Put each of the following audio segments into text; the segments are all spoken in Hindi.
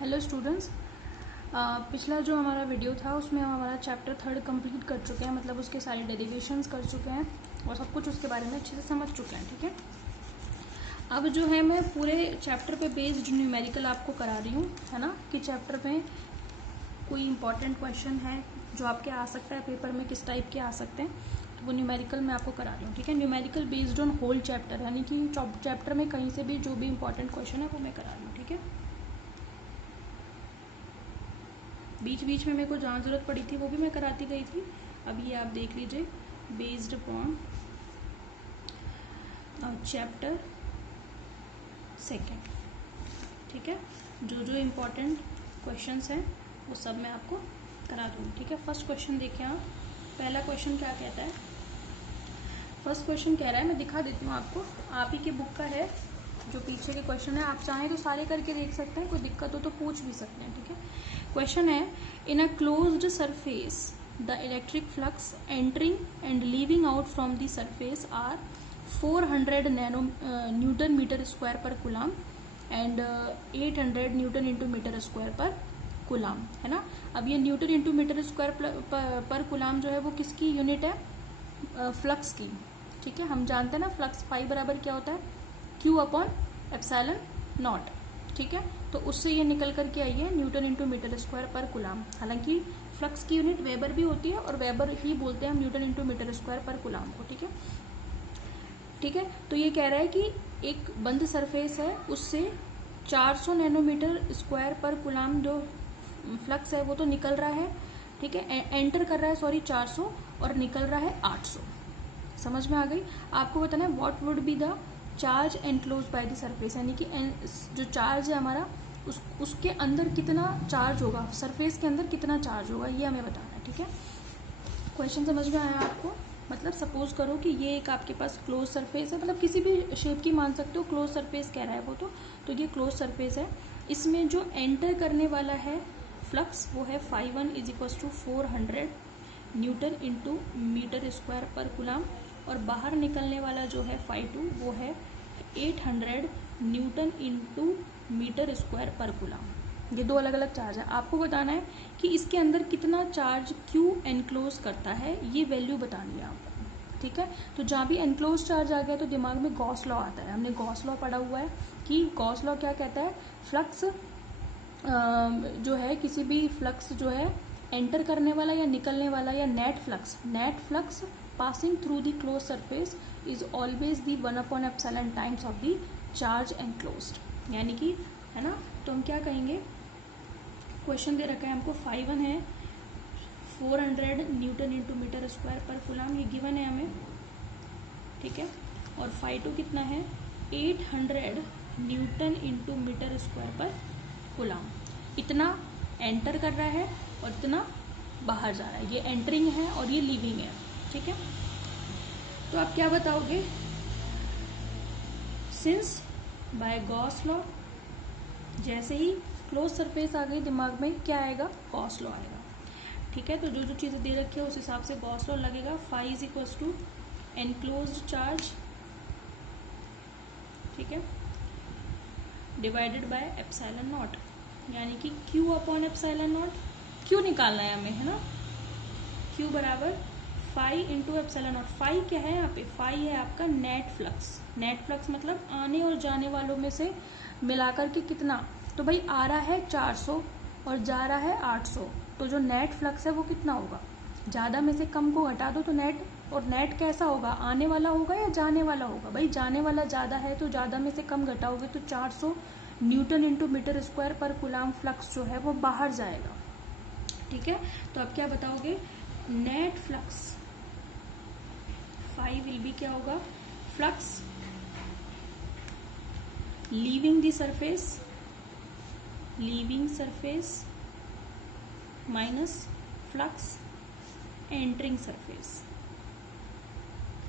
हेलो स्टूडेंट्स, पिछला जो हमारा वीडियो था उसमें हम हमारा चैप्टर 3 कंप्लीट कर चुके हैं। मतलब उसके सारे डेरिवेशंस कर चुके हैं और सब कुछ उसके बारे में अच्छे से समझ चुके हैं। ठीक है, अब जो है मैं पूरे चैप्टर पे बेस्ड न्यूमेरिकल आपको करा रही हूँ, है ना, कि चैप्टर में कोई इंपॉर्टेंट क्वेश्चन है जो आपके आ सकता है पेपर में, किस टाइप के आ सकते हैं, तो वो न्यूमेरिकल मैं आपको करा रही हूँ। ठीक है, numerical based on whole chapter, यानी कि चैप्टर में कहीं से भी जो भी इंपॉर्टेंट क्वेश्चन है वो मैं करा रही हूँ। ठीक है, बीच बीच में मेरे को जहाँ जरूरत पड़ी थी वो भी मैं कराती गई थी। अब ये आप देख लीजिए, बेस्ड अपॉन चैप्टर 2। ठीक है, जो जो इम्पोर्टेंट क्वेश्चंस हैं वो सब मैं आपको करा दूँगी। ठीक है, फर्स्ट क्वेश्चन देखिए आप। पहला क्वेश्चन क्या कहता है? फर्स्ट क्वेश्चन कह रहा है, मैं दिखा देती हूँ आपको, आप ही के बुक का है जो पीछे के क्वेश्चन है। आप चाहें तो सारे करके देख सकते हैं, कोई दिक्कत हो तो पूछ भी सकते हैं। ठीक है, क्वेश्चन है, in a closed surface the electric flux entering and leaving out from the surface are 400 nano newton metre square पर coulomb and 800 newton into metre square पर कूलाम, है ना। अब ये न्यूटन इंटू मीटर स्क्वायर पर कूलाम जो है वो किसकी यूनिट है? फ्लक्स की। ठीक है, हम जानते हैं ना फ्लक्स फाई बराबर क्या होता है? Q upon epsilon not. ठीक है, तो उससे ये निकल करके आई है न्यूटन इंटू मीटर स्क्वायर पर कूलाम। हालांकि फ्लक्स की यूनिट वेबर भी होती है और वेबर ही बोलते हैं हम न्यूटन इंटू मीटर स्क्वायर पर कूलाम को। ठीक है, ठीक है, तो ये कह रहा है कि एक बंद सरफेस है, उससे 400 नैनोमीटर स्क्वायर पर कूलाम जो फ्लक्स है वो तो निकल रहा है। ठीक है, एंटर कर रहा है, सॉरी 400, और निकल रहा है 800। समझ में आ गई? आपको बताना है what would be the charge enclose by the surface, यानी कि जो चार्ज है हमारा उसके अंदर कितना चार्ज होगा, सरफेस के अंदर कितना चार्ज होगा, ये हमें बताना है। ठीक है, क्वेश्चन समझ में आया आपको? मतलब सपोज करो कि ये एक आपके पास क्लोज सरफेस है, मतलब किसी भी शेप की मान सकते हो, क्लोज सरफेस कह रहा है वो तो ये क्लोज सरफेस है। इसमें जो एंटर करने वाला है फ्लक्स वो है φ1 is equal to 400 newton into metre square पर कूलाम, और बाहर निकलने वाला जो है φ2 वो है 800 न्यूटन इंटू मीटर स्क्वायर पर कूलाम। ये दो अलग अलग चार्ज है। आपको बताना है कि इसके अंदर कितना चार्ज क्यू एनक्लोज करता है, ये वैल्यू बतानी है आपको। ठीक है, तो जहाँ भी एनक्लोज चार्ज आ गया तो दिमाग में गॉस लॉ आता है। हमने गॉस लॉ पढ़ा हुआ है कि गॉस लॉ क्या कहता है? फ्लक्स जो है, किसी भी फ्लक्स जो है एंटर करने वाला या निकलने वाला, या net flux passing through the close surface is always the 1/एप्सिलॉन times of the charge enclosed, यानी कि, है ना। तो हम क्या कहेंगे, क्वेश्चन दे रखा है हमको, φ1 है 400 न्यूटन इंटू मीटर स्क्वायर पर कूलाम, ये गिवन है हमें। ठीक है, और φ2 कितना है? 800 न्यूटन इंटू मीटर स्क्वायर पर कूलाम। इतना एंटर कर रहा है और इतना बाहर जा रहा है, ये एंटरिंग है और ये लीविंग है। ठीक है, तो आप क्या बताओगे? सिंस बाय गॉस लॉ, जैसे ही क्लोज सरफेस आ गई दिमाग में क्या आएगा? गॉस लॉ आएगा। ठीक है, तो जो जो चीजें दे रखी है उस हिसाब से गॉस लॉ लगेगा। Phi is equal to enclosed charge, ठीक है, डिवाइडेड बाय एप्सिलॉन नॉट, यानी कि Q upon epsilon naught. Q निकालना है हमें, है ना। क्यू बराबर phi into epsilon naught. Phi क्या है यहाँ पे? फाई है आपका नेट फ्लक्स। नेट फ्लक्स मतलब आने और जाने वालों में से मिलाकर के कितना, तो भाई आ रहा है 400 और जा रहा है 800, तो जो नेट फ्लक्स है वो कितना होगा? ज्यादा में से कम को घटा दो तो नेट, और नेट कैसा होगा? आने वाला होगा या जाने वाला होगा? भाई जाने वाला ज्यादा है तो ज्यादा में से कम घटाओगे तो 400 न्यूटन इंटू मीटर स्क्वायर पर कूलाम फ्लक्स जो है वो बाहर जाएगा। ठीक है, तो अब क्या बताओगे? Net flux phi will be क्या होगा? Flux leaving the surface minus flux entering surface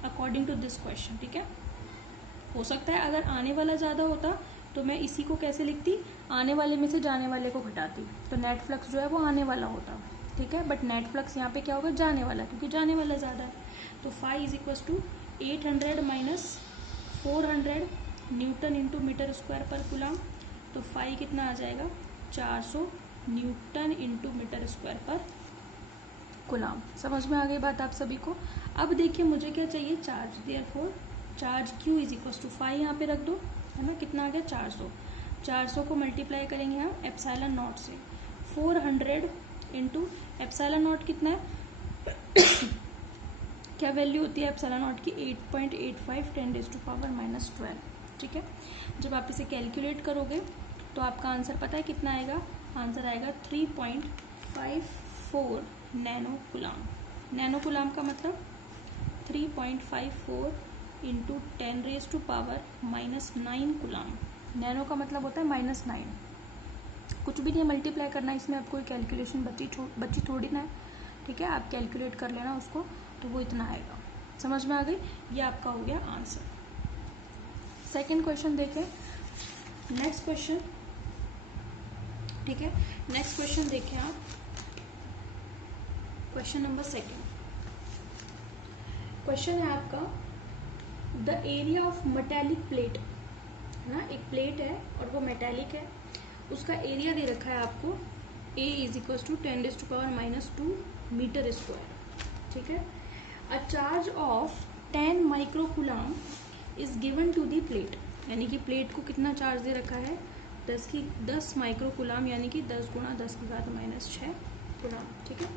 according to this question. ठीक है, हो सकता है अगर आने वाला ज्यादा होता तो मैं इसी को कैसे लिखती? आने वाले में से जाने वाले को घटाती, तो नेट फ्लक्स जो है वो आने वाला होता। ठीक है, बट नेट फ्लक्स यहाँ पे क्या होगा? जाने वाला, क्योंकि जाने वाला ज्यादा है। तो phi is equal to 800 minus 400 newton into metre square पर कूलाम, तो फाई कितना आ जाएगा? 400 न्यूटन इंटू मीटर स्क्वायर पर कूलाम। समझ में आ गई बात आप सभी को। अब देखिए मुझे क्या चाहिए, charge. Therefore charge Q is equal to 5 यहाँ पे रख दो, है ना। कितना आ गया 400। 400 को मल्टीप्लाई करेंगे हम एप्सिलॉन नॉट से। 400 इंटू एप्सिलॉन नॉट कितना है क्या वैल्यू होती है एप्सिलॉन नॉट की, 8.85 10⁻⁻12। ठीक है। जब आप इसे कैलकुलेट करोगे तो आपका आंसर पता है कितना आएगा, आंसर आएगा 3.54 नैनो कूलाम। नैनो कूलाम का मतलब 3.54 इंटू 10⁻⁻9 कूलाम। नैनो का मतलब होता है -9। कुछ भी नहीं मल्टीप्लाई करना, इसमें आपको कैलकुलेशन बच्ची थोड़ी ना है। ठीक है, आप कैलकुलेट कर लेना उसको, तो वो इतना आएगा। समझ में आ गई। ये आपका हो गया आंसर। सेकंड क्वेश्चन देखें, नेक्स्ट क्वेश्चन। ठीक है, नेक्स्ट क्वेश्चन देखें आप, क्वेश्चन नंबर सेकंड। क्वेश्चन है आपका, the area of metallic plate, है ना। एक प्लेट है और वो मेटेलिक है, उसका एरिया दे रखा है आपको A is equal to 10⁻⁻2 metre square. ठीक है। A charge of 10 microcoulomb is given to the plate, यानी कि प्लेट को कितना चार्ज दे रखा है, 10 माइक्रोकूलाम, यानी कि 10 गुणा 10⁻⁻6 कूलाम। ठीक है।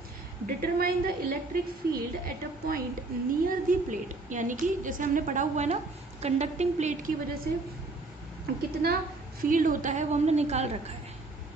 Determine the electric field at a point near the plate, यानी कि जैसे हमने पढ़ा हुआ है ना, कंडक्टिंग प्लेट की वजह से कितना फील्ड होता है वो हमने निकाल रखा है।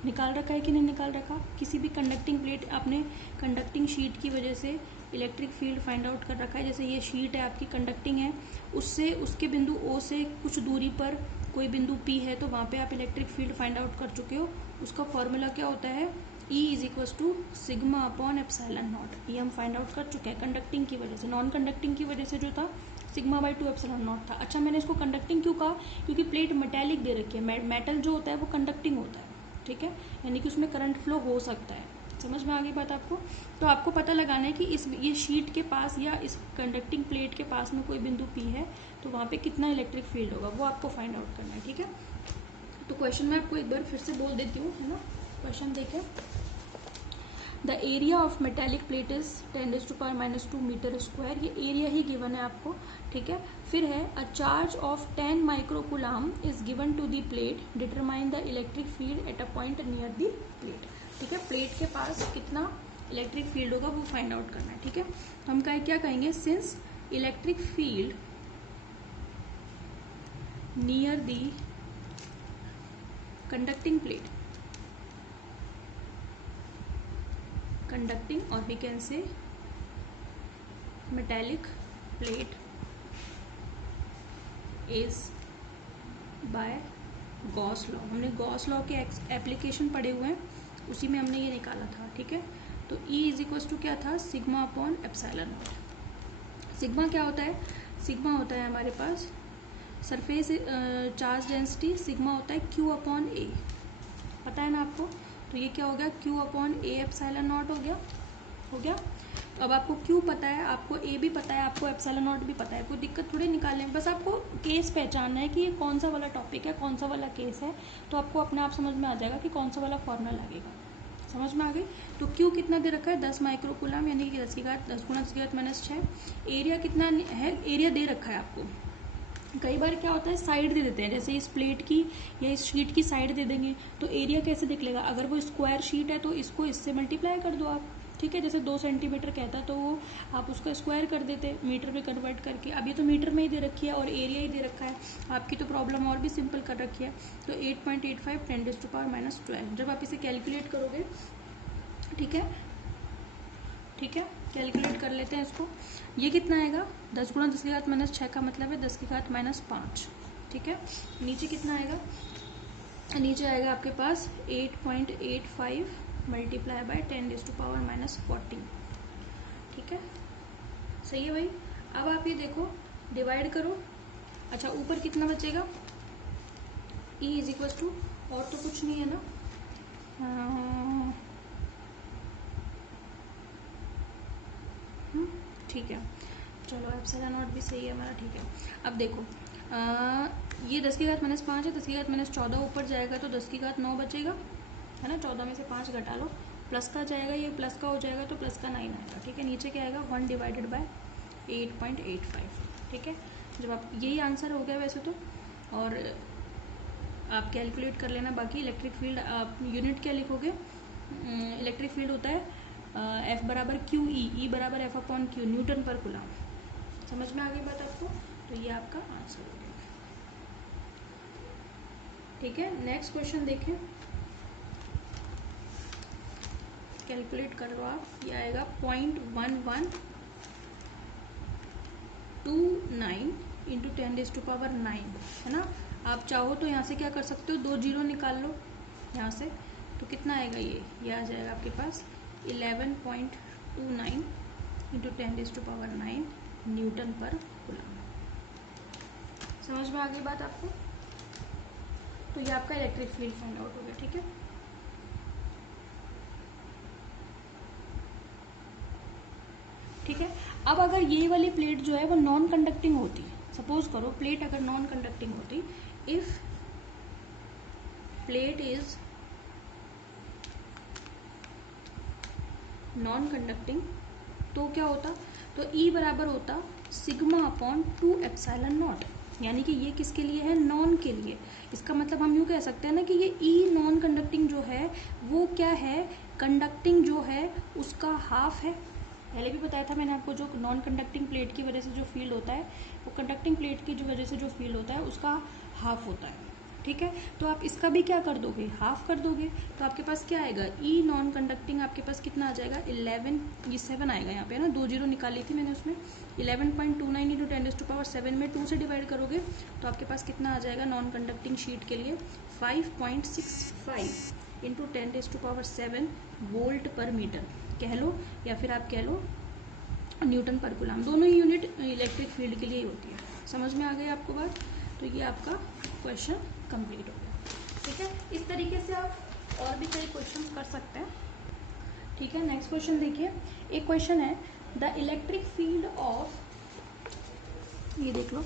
निकाल रखा है कि नहीं निकाल रखा। किसी भी कंडक्टिंग प्लेट, आपने कंडक्टिंग शीट की वजह से इलेक्ट्रिक फील्ड फाइंड आउट कर रखा है। जैसे ये शीट है आपकी, कंडक्टिंग है, उससे उसके बिंदु O से कुछ दूरी पर कोई बिंदु P है, तो वहां पे आप इलेक्ट्रिक फील्ड फाइंड आउट कर चुके हो। उसका फॉर्मूला क्या होता है, E is equal to sigma upon epsilon naught. ये हम फाइंड आउट कर चुके हैं कंडक्टिंग की वजह से। नॉन कंडक्टिंग की वजह से जो था सिग्मा/2 एप्सिलॉन नॉट था। अच्छा, मैंने इसको कंडक्टिंग क्यों कहा, क्योंकि प्लेट मेटेलिक दे रखी है। मेटल जो होता है वो कंडक्टिंग होता है। ठीक है, यानी कि उसमें करंट फ्लो हो सकता है। समझ में आ गई बात आपको। तो आपको पता लगाना है कि ये शीट के पास या इस कंडक्टिंग प्लेट के पास में कोई बिंदु P है, तो वहां पे कितना इलेक्ट्रिक फील्ड होगा वो आपको फाइंड आउट करना है। ठीक है। तो क्वेश्चन मैं आपको एक बार फिर से बोल देती हूँ, है ना। क्वेश्चन देखें, the area of metallic plate is 10⁻⁻2 metre square. ये एरिया ही गिवन है आपको। ठीक है। फिर है a charge of 10 microcoulomb is given to the plate, determine the electric field at a point near the plate. ठीक है, प्लेट के पास कितना इलेक्ट्रिक फील्ड होगा वो फाइंड आउट करना है। ठीक है, तो हम क्या कहेंगे, since electric field near the conducting plate, conducting, or we can say metallic plate is by Gauss law. हमने गॉस लॉ के एप्लीकेशन पढ़े हुए हैं, उसी में हमने ये निकाला था। ठीक है। तो E इज इक्वल टू क्या था, sigma upon epsilon not. Sigma क्या होता है, सिग्मा होता है हमारे पास सरफेस चार्ज डेंसिटी, सिग्मा होता है Q अपॉन A, पता है ना आपको। तो ये क्या हो गया, Q upon A epsilon not हो गया। अब आपको Q पता है, आपको A भी पता है, आपको एप्सिलॉन नॉट भी पता है, कोई दिक्कत थोड़ी निकालने में। बस आपको केस पहचानना है कि ये कौन सा वाला टॉपिक है, कौन सा वाला केस है, तो आपको अपने आप समझ में आ जाएगा कि कौन सा वाला फॉर्मूला लगेगा। समझ में आ गई। तो Q कितना दे रखा है, 10 माइक्रोकूलाम, यानी कि 10 गुणा 10⁻⁻6। एरिया कितना है, एरिया दे रखा है आपको। कई बार क्या होता है, साइड दे देते हैं, जैसे इस प्लेट की या इस शीट की साइड दे देंगे, तो एरिया कैसे निकलेगा। अगर वो स्क्वायर शीट है तो इसको इससे मल्टीप्लाई कर दो आप। ठीक है, जैसे 2 सेंटीमीटर कहता तो वो आप उसका स्क्वायर कर देते मीटर में कन्वर्ट करके। अब ये तो मीटर में ही दे रखी है और एरिया ही दे रखा है। आपकी तो प्रॉब्लम और भी सिंपल कर रखी है। तो 8.85 10⁻⁻12 जब आप इसे कैलकुलेट करोगे, ठीक है, ठीक है, कैलकुलेट कर लेते हैं इसको। ये कितना आएगा, 10 गुणा 10⁻⁻6 का मतलब है 10⁻⁻5। ठीक है। नीचे कितना आएगा, नीचे आएगा आपके पास 8.85 मल्टीप्लाई बाय 10⁻⁻14। ठीक है, सही है भाई। अब आप ये देखो, डिवाइड करो। अच्छा, ऊपर कितना बचेगा, E इज इक्वल टू, और तो कुछ नहीं है ना, ठीक है, चलो एप्सिलॉन नॉट भी सही है हमारा। ठीक है, अब देखो ये 10⁻⁻5 है, 10⁻⁻14 ऊपर जाएगा तो 10⁻9 बचेगा। है ना, 14 में से 5 घटा लो, प्लस का जाएगा, ये प्लस का हो जाएगा तो प्लस का 9 आएगा, ठीक है। नीचे क्या आएगा 1 डिवाइडेड बाय 8.85, ठीक है। जब आप यही आंसर हो गया वैसे तो, और आप कैलकुलेट कर लेना बाकी। इलेक्ट्रिक फील्ड आप यूनिट क्या लिखोगे, इलेक्ट्रिक फील्ड होता है F बराबर क्यू ई बराबर F अपॉन क्यू, न्यूटन पर कूलम। समझ में आ गई बात आपको, तो ये आपका आंसर हो गया, ठीक है। नेक्स्ट क्वेश्चन देखें, कैलकुलेट करो आप, ये आएगा 0.1129 इंटू 10⁻⁹ है ना। आप चाहो तो यहाँ से क्या कर सकते हो, 2 जीरो निकाल लो यहाँ से, तो कितना आएगा, ये आ जाएगा आपके पास 11.29 इंटू 10⁻⁹ न्यूटन पर कूलम। समझ में आ गई बात आपको, तो ये आपका इलेक्ट्रिक फील्ड फाइंड आउट हो गया, ठीक है। ठीक है, अब अगर ये वाली प्लेट जो है वो नॉन कंडक्टिंग होती, सपोज करो प्लेट अगर नॉन कंडक्टिंग होती, if plate is non conducting, तो क्या होता, तो E बराबर होता सिग्मा अपॉन 2 एप्सिलॉन नॉट, यानी कि ये किसके लिए है, नॉन के लिए। इसका मतलब हम यूँ कह सकते हैं ना कि ये E नॉन कंडक्टिंग जो है वो क्या है, कंडक्टिंग जो है उसका हाफ है। पहले भी बताया था मैंने आपको, जो नॉन कंडक्टिंग प्लेट की वजह से जो फील्ड होता है वो कंडक्टिंग प्लेट की जो वजह से जो फील्ड होता है उसका हाफ होता है, ठीक है। तो आप इसका भी क्या कर दोगे, हाफ कर दोगे, तो आपके पास क्या आएगा, E नॉन कंडक्टिंग आपके पास कितना आ जाएगा 11, ये 7 आएगा यहाँ पे ना, 2 जीरो निकाली थी मैंने उसमें, 11.29 इंटू 10⁻⁷ में 2 से डिवाइड करोगे तो आपके पास कितना आ जाएगा नॉन कंडक्टिंग शीट के लिए 5.65 इंटू 10⁻⁷ वोल्ट पर मीटर कह लो, या फिर आप कह लो न्यूटन पर कूलम, दोनों ही यूनिट इलेक्ट्रिक फील्ड के लिए ही होती है। समझ में आ गई आपको बात, तो ये आपका क्वेश्चन कंप्लीट हो गया, ठीक है। इस तरीके से आप और भी कई क्वेश्चन कर सकते हैं, ठीक है। नेक्स्ट क्वेश्चन देखिए, एक क्वेश्चन है द इलेक्ट्रिक फील्ड ऑफ, ये देख लो,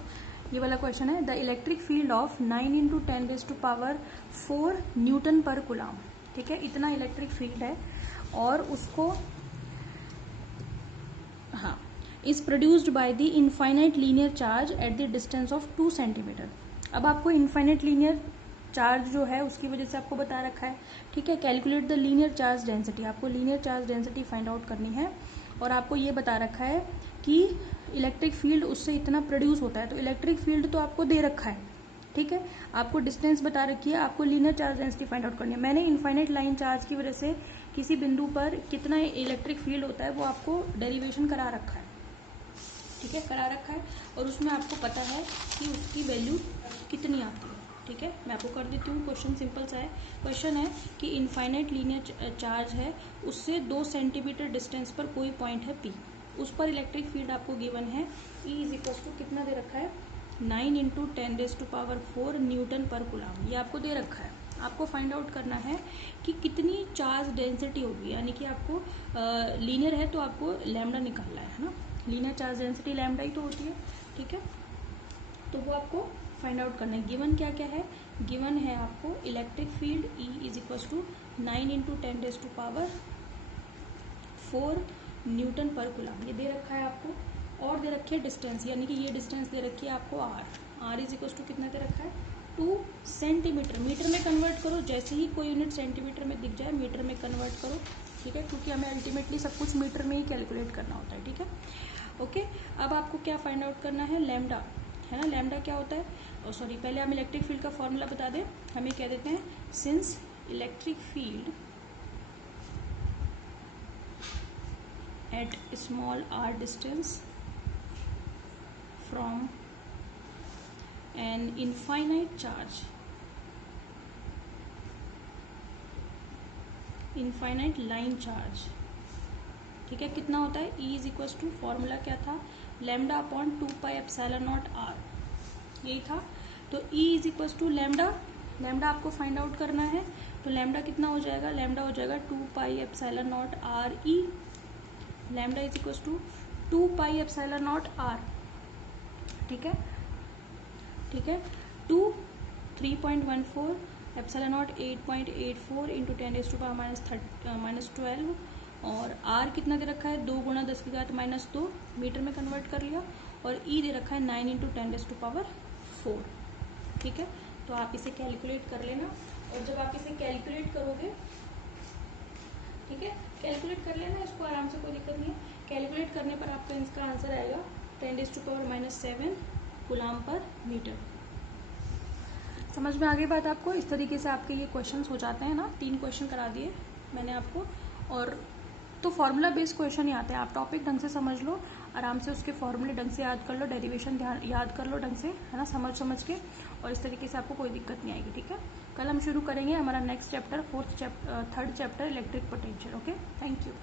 ये वाला क्वेश्चन है the electric field of 9 into 10⁻⁴ newton पर कूलम, ठीक है। इतना इलेक्ट्रिक फील्ड है और उसको, हाँ, is produced by the infinite linear charge at the distance of 2 centimetre. अब आपको इनफाइनाइट लीनियर चार्ज जो है उसकी वजह से आपको बता रखा है, ठीक है। Calculate the linear charge density, आपको linear charge density find out करनी है, और आपको ये बता रखा है कि इलेक्ट्रिक फील्ड उससे इतना प्रोड्यूस होता है, तो इलेक्ट्रिक फील्ड तो आपको दे रखा है, ठीक है। आपको डिस्टेंस बता रखी है, आपको linear charge density find out करनी है। मैंने इनफाइनाइट लाइन चार्ज की वजह से किसी बिंदु पर कितना इलेक्ट्रिक फील्ड होता है वो आपको डेरिवेशन करा रखा है, ठीक है, करा रखा है, और उसमें आपको पता है कि उसकी वैल्यू कितनी आती है, ठीक है। मैं आपको कर देती हूँ, क्वेश्चन सिंपल सा है। क्वेश्चन है कि इनफाइनाइट लीनियर चार्ज है, उससे 2 सेंटीमीटर डिस्टेंस पर कोई पॉइंट है P, उस पर इलेक्ट्रिक फील्ड आपको गिवन है, E इज इक्वल टू कितना दे रखा है 9 इंटू 10⁻⁴ न्यूटन पर कूलम, ये आपको दे रखा है। आपको फाइंड आउट करना है कि कितनी चार्ज डेंसिटी होगी, यानी कि आपको लीनियर है तो आपको लैम्डा निकालना है ना, लीनियर चार्ज डेंसिटी लैम्डा ही तो होती है, ठीक है। तो वो आपको फाइंड आउट करना है। गिवन क्या क्या है, गिवन है आपको electric field E is equal to 9 into 10⁻⁴ newton पर कूलम, ये दे रखा है आपको, और दे रखी है डिस्टेंस, यानी कि ये डिस्टेंस दे रखी है आपको R इज इक्वल टू कितना दे रखा है 2 सेंटीमीटर, मीटर में कन्वर्ट करो, जैसे ही कोई यूनिट सेंटीमीटर में दिख जाए मीटर में कन्वर्ट करो, ठीक है, क्योंकि हमें अल्टीमेटली सब कुछ मीटर में ही कैलकुलेट करना होता है, ठीक है, ओके। अब आपको क्या फाइंड आउट करना है, लैम्डा, है ना। लैम्डा क्या होता है, सॉरी, पहले हम इलेक्ट्रिक फील्ड का फॉर्मूला बता दें, हमें कह देते हैं since electric field at small r distance from an infinite charge, infinite line charge, ठीक है, कितना होता है E is equal to, formula क्या था, लैम्डा अपॉन 2πε0 r, यही था। तो E is equal to lambda, lambda आपको फाइंड आउट करना है, तो लैम्डा कितना हो जाएगा, लैम्डा हो जाएगा 2πε0 r E, lambda is equal to 2πε0 r, ठीक है, ठीक है, 3.14 एप्सिलॉन नॉट 8.84 इंटू 10⁻⁻12 और आर कितना दे रखा है 2 × 10⁻², मीटर में कन्वर्ट कर लिया, और ई दे रखा है 9 इंटू 10⁴। ठीक है, तो आप इसे कैलकुलेट कर लेना, और जब आप इसे कैलकुलेट करोगे, ठीक है, कैलकुलेट कर लेना इसको आराम से, कोई दिक्कत नहीं है। कैलकुलेट करने पर आपका इसका आंसर आएगा 10⁻⁻7 कूलाम पर मीटर। समझ में आ गई बात आपको? इस तरीके से आपके ये क्वेश्चंस हो जाते हैं ना। 3 क्वेश्चन करा दिए मैंने आपको, और तो फॉर्मूला बेस्ड क्वेश्चन ही आते हैं। आप टॉपिक ढंग से समझ लो, आराम से उसके फॉर्मूले ढंग से याद कर लो, डेरिवेशन ध्यान याद कर लो ढंग से, है ना, समझ के, और इस तरीके से आपको कोई दिक्कत नहीं आएगी। ठीक है, कल हम शुरू करेंगे हमारा next chapter, third chapter electric potential. Okay, thank you.